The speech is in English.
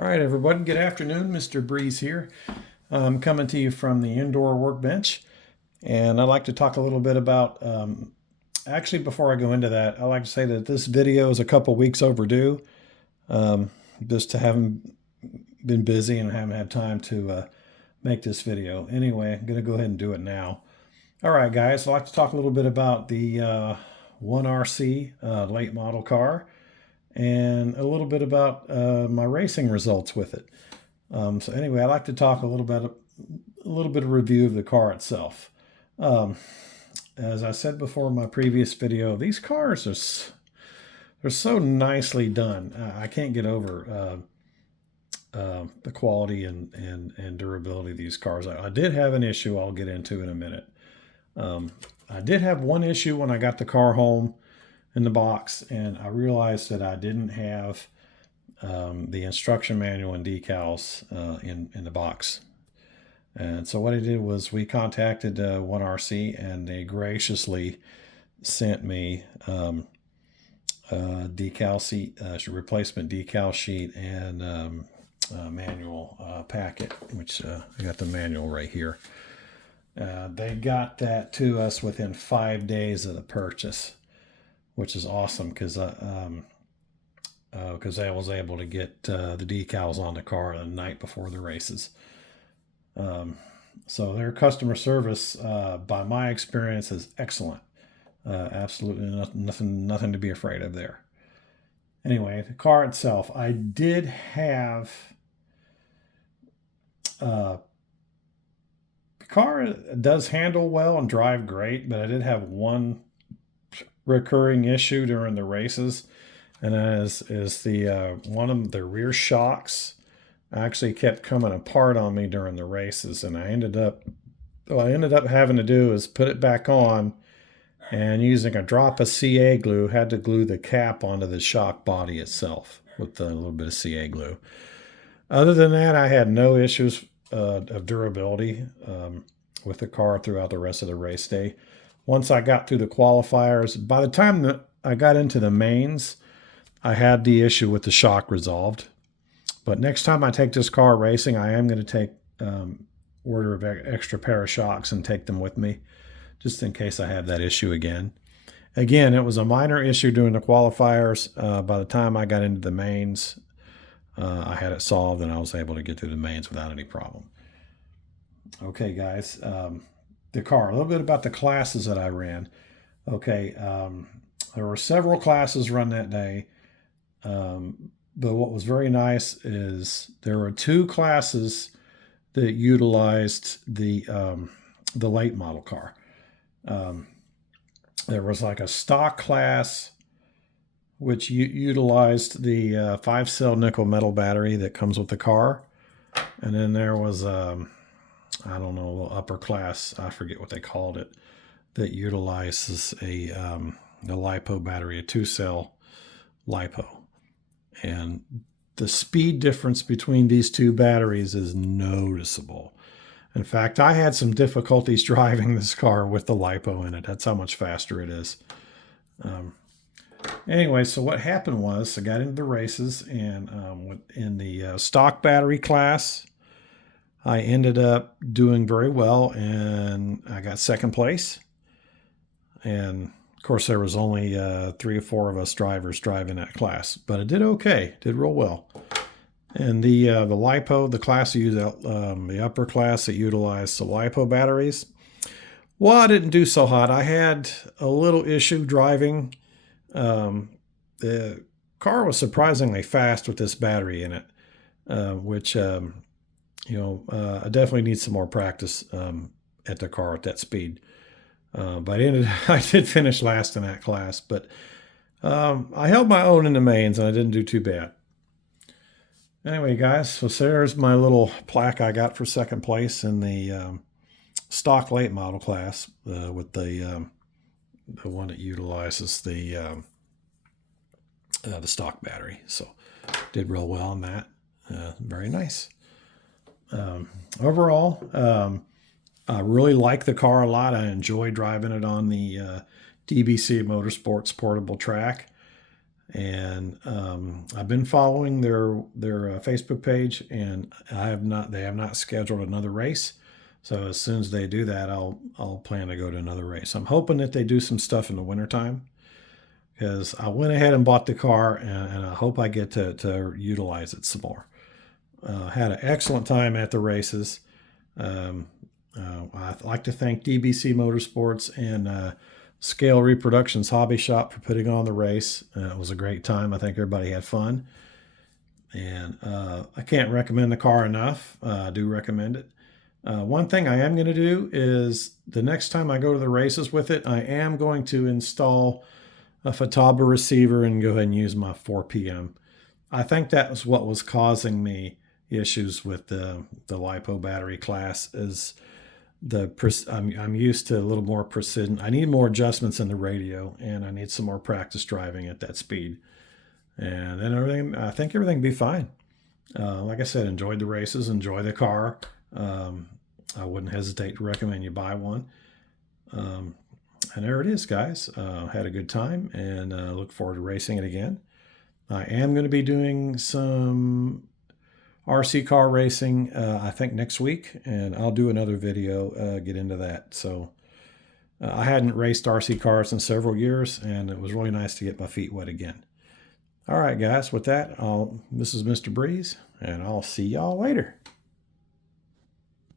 All right, everybody, good afternoon. Mr. Breeze here. I'm coming to you from the indoor workbench, and I'd like to talk a little bit about, actually, before I go into that, I'd like to say that this video is a couple weeks overdue, just to haven't been busy and haven't had time to make this video. Anyway, I'm going to go ahead and do it now. All right, guys, I'd like to talk a little bit about the 1RC late model car, and a little bit about my racing results with it. So anyway, I'd like to talk a little bit of review of the car itself. As I said before in my previous video, these cars they're so nicely done. I can't get over the quality and durability of these cars. I did have an issue I'll get into in a minute. I did have one issue when I got the car home in the box, and I realized that I didn't have the instruction manual and decals in the box. And so what I did was we contacted 1RC, and they graciously sent me decal sheet, replacement decal sheet, and manual packet, which I got the manual right here. They got that to us within 5 days of the purchase, which is awesome because I was able to get the decals on the car the night before the races. So their customer service, by my experience, is excellent. Absolutely nothing to be afraid of there. Anyway, the car itself, I did have the car does handle well and drive great, but I did have one recurring issue during the races, and that is the one of the rear shocks actually kept coming apart on me during the races, and I ended up having to do is put it back on, and using a drop of CA glue, had to glue the cap onto the shock body itself with a little bit of CA glue. Other than that, I had no issues of durability with the car throughout the rest of the race day. Once I got through the qualifiers, by the time that I got into the mains, I had the issue with the shock resolved. But next time I take this car racing, I am going to take order of extra pair of shocks and take them with me, just in case I have that issue again. Again, it was a minor issue during the qualifiers. By the time I got into the mains, I had it solved, and I was able to get through the mains without any problem. Okay, guys. The car, a little bit about the classes that I ran. Okay, there were several classes run that day, but what was very nice is there were two classes that utilized the late model car. There was like a stock class which utilized the 5-cell nickel metal battery that comes with the car, and then there was I don't know, a little upper class, I forget what they called it, that utilizes a LiPo battery, a 2-cell LiPo. And the speed difference between these two batteries is noticeable. In fact, I had some difficulties driving this car with the LiPo in it. That's how much faster it is. Anyway, so what happened was I got into the races, and in the stock battery class, I ended up doing very well, and I got second place. And of course, there was only 3 or 4 of us drivers driving that class, but I did okay, did real well. And the LiPo, the class that used the upper class that utilized the LiPo batteries, well, I didn't do so hot. I had a little issue driving. The car was surprisingly fast with this battery in it, which I definitely need some more practice at the car at that speed. But I did finish last in that class, but I held my own in the mains, and I didn't do too bad. Anyway, guys, so there's my little plaque I got for second place in the stock late model class with the one that utilizes the stock battery. So did real well on that. Very nice. Overall, I really like the car a lot. I enjoy driving it on the DBC Motorsports portable track. And I've been following their Facebook page, and they have not scheduled another race. So as soon as they do that, I'll plan to go to another race. I'm hoping that they do some stuff in the wintertime, because I went ahead and bought the car, and I hope I get to utilize it some more. Had an excellent time at the races. Um, I'd like to thank DBC Motorsports and Scale Reproductions Hobby Shop for putting on the race. It was a great time. I think everybody had fun. And I can't recommend the car enough. I do recommend it. One thing I am going to do is the next time I go to the races with it, I am going to install a Futaba receiver and go ahead and use my 4PM. I think that was what was causing me issues with the LiPo battery class. Is I'm used to a little more precision. I need more adjustments in the radio, and I need some more practice driving at that speed. And then I think everything will be fine. Like I said, enjoyed the races, enjoy the car. I wouldn't hesitate to recommend you buy one. And there it is, guys. Had a good time, and look forward to racing it again. I am going to be doing some RC car racing, I think next week, and I'll do another video, get into that. So I hadn't raced RC cars in several years, and it was really nice to get my feet wet again. All right, guys, with that, this is Mr. Breeze, and I'll see y'all later.